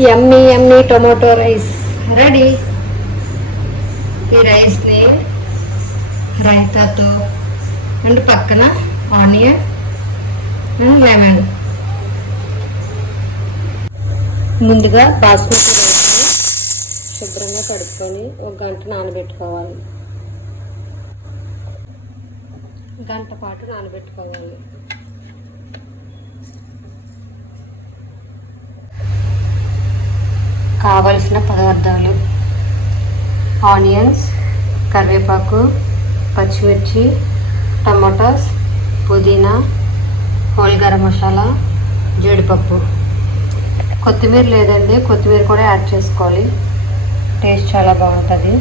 యమ్మీ yummy tomato rice ready. ఈ రైస్ని రైతాతో అండ్ పక్కన ఆనియన్ అండ్ లెమన్. ముందుగా బాస్మతి రైస్ శుభ్రంగా కడుక్కొని ఒక గంట నానబెట్టుకోవాలి. గంట పాటు నానబెట్టుకోవాలి. కావలసిన పదార్థాలు: ఆనియన్స్, కరివేపాకు, పచ్చిమిర్చి, టమాటాస్, పుదీనా, హోల్ గరం మసాలా, జీడిపప్పు. కొత్తిమీర లేదండి, కొత్తిమీర కూడా యాడ్ చేసుకోవాలి, టేస్ట్ చాలా బాగుంటుంది.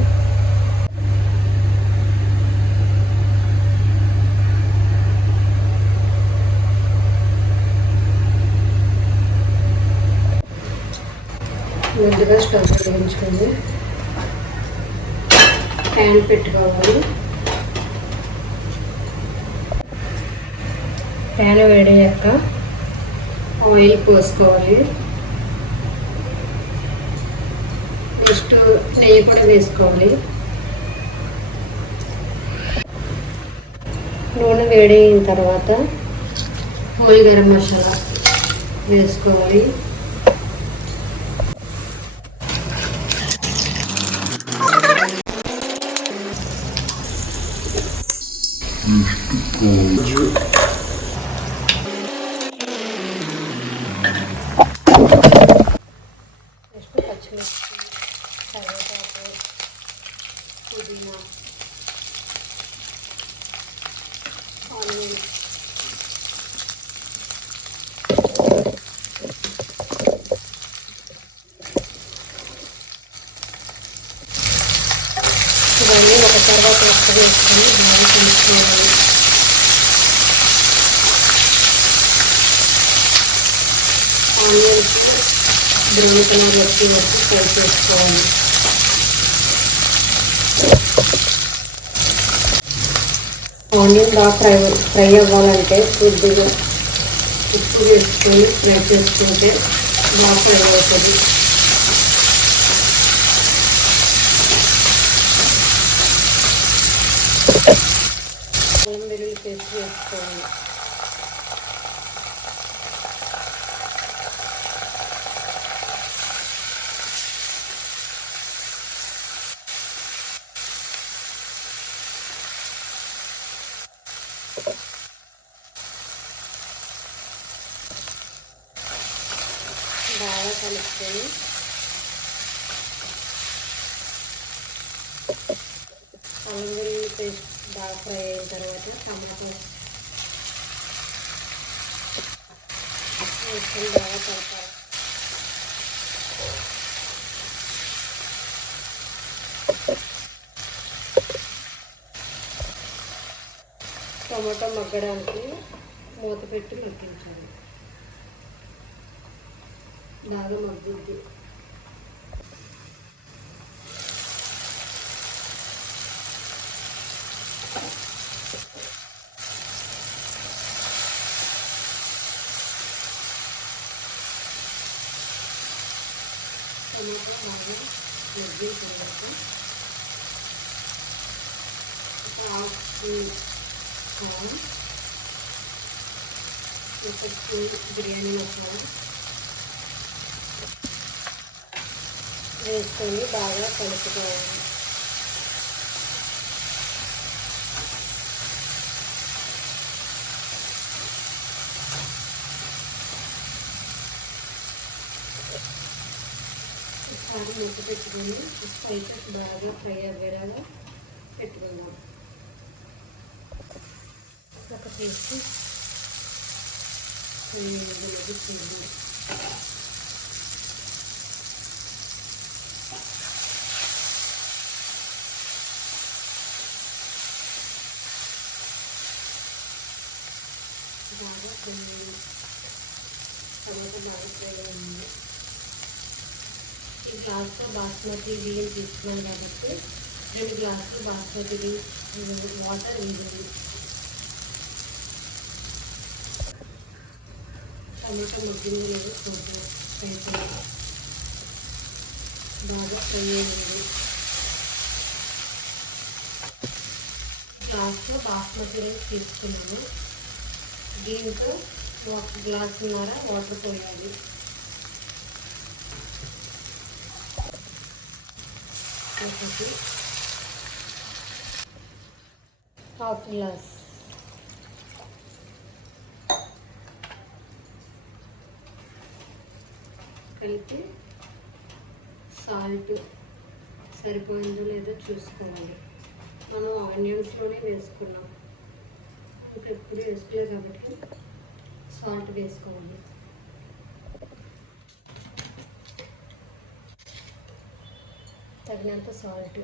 ముందుగా స్టవ్ వెలిగించుకొని ప్యాన్ పెట్టుకోవాలి. ప్యాన్ వేడయ్యాక ఆయిల్ పోసుకోవాలి. నెక్స్ట్ నెయ్యి కూడా వేసుకోవాలి. నూనె వేడైన తర్వాత హోల్ గరం మసాలా వేసుకోవాలి. నెక్స్ట్ పచ్చిమిర్చి, కరివేపాకు, పుదీనా, ఆనియన్స్, ఇవన్నీ ఒకసారి మిక్స్ చేసుకొని బాగా కలుపుకోవాలి. ఆనియన్స్ బ్రౌన్ కలర్ వచ్చే వరకు ఫ్రై చేసుకోవాలి. ఆనియన్ బాగా ఫ్రై అవ్వాలంటే కొద్దిగా ఉప్పు వేసుకొని ఫ్రై చేసుకుంటే బాగా ఫ్రై అవుతుంది. అల్లం వెల్లుల్లి పేస్ట్ వేసుకోవాలి. బాగా కలుపుకొని అల్లం వెల్లుల్లి పేస్ట్ బాగా ఫ్రై అయిన తర్వాత టమాటా వేసుకొని బాగా కలపాలి. టమాటా మగ్గడానికి మూత పెట్టి మగ్గించాలి. బాగా మగ్గుద్ది. టమాటా బాగా మగ్గిన తర్వాత హాఫ్ స్పూన్ కార్న్, ఒక స్పూన్ బిర్యానీ మసాలా వేసుకొని బాగా కలుపుకోవాలి. ఒకసారి మూత పెట్టుకొని స్పైసెస్ బాగా ఫ్రై అయ్యేలాగా పెట్టుకుందాం. ఒక చేసి చూడండి. బాగా టమాటా బాగా ఫ్రై అయింది. ఈ గ్లాస్తో బాస్మతి బియ్యం తీసుకున్నాను కాబట్టి 2 గ్లాసులు బాస్మతి వాటర్ వేయాలి. టమాటా మగ్గింది లేదు చూద్దాం. బాగా ఫ్రై అయ్యింది. గ్లాస్లో బాస్మతి రైస్ తీసుకున్నాను. దీంతో ఒక గ్లాసున్నర వాటర్ పోయాలి. ఒకటి హాఫ్ గ్లాస్, కలిపి సాల్ట్ సరిపోయిందో లేదో చూసుకోవాలి. మనం ఆనియన్స్లోనే వేసుకున్నాం, ఇంకా ఎప్పుడు వేసుకోలేదు కాబట్టి సాల్ట్ వేసుకోవాలి. తగినంత సాల్ట్,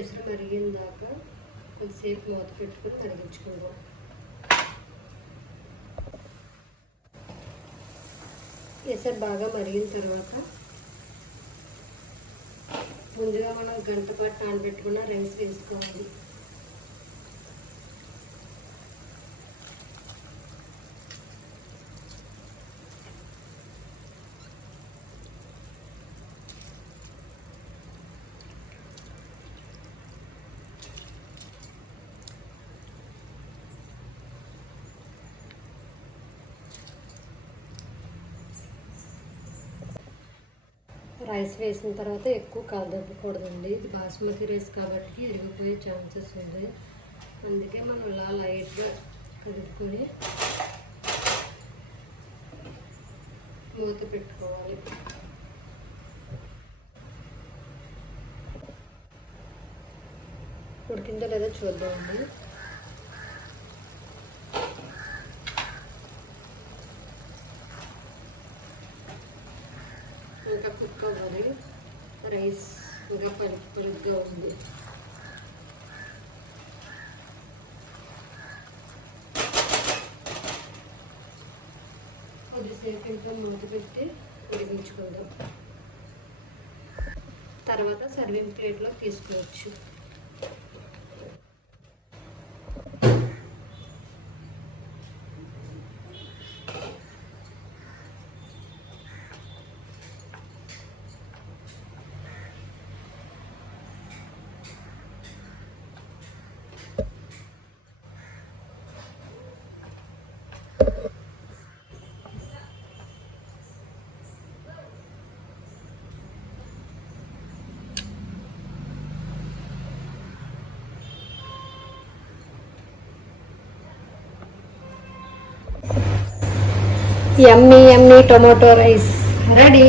ఎసురు మరిగిన దాకా కొద్దిసేపు మూత పెట్టుకుని మరిగించుకుందాం. ఎసరు బాగా మరిగిన తర్వాత ముందుగా మనం గంట పాటు నానబెట్టుకున్న రైస్ వేసుకోవాలి. రైస్ వేసిన తర్వాత ఎక్కువ కలదప్పకూడదండి. ఇది బాస్మతి రైస్ కాబట్టి ఇరిగిపోయే ఛాన్సెస్ ఉంది. అందుకే మనం ఇలా లైట్గా కలుపుకొని మూత పెట్టుకోవాలి. ఉడికిందో లేదో చూద్దామండి. ఇంకా కుక్ అవ్వాలి. రైస్ ఇంకా పలుగ్గా ఉంది. కొద్దిసేపు ఇంకా మూత పెట్టి ఉడికించుకుందాం. తర్వాత సర్వింగ్ ప్లేట్లో తీసుకోవచ్చు. Yummy yummy tomato rice ready.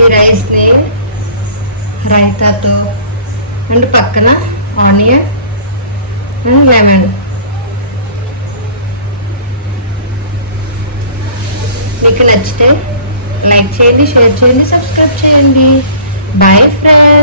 ఈ రైస్ని రైతాతో అండ్ పక్కన ఆనియన్ అండ్ లెమన్. మీకు నచ్చితే లైక్ చేయండి, షేర్ చేయండి, సబ్స్క్రైబ్ చేయండి. Bye friends.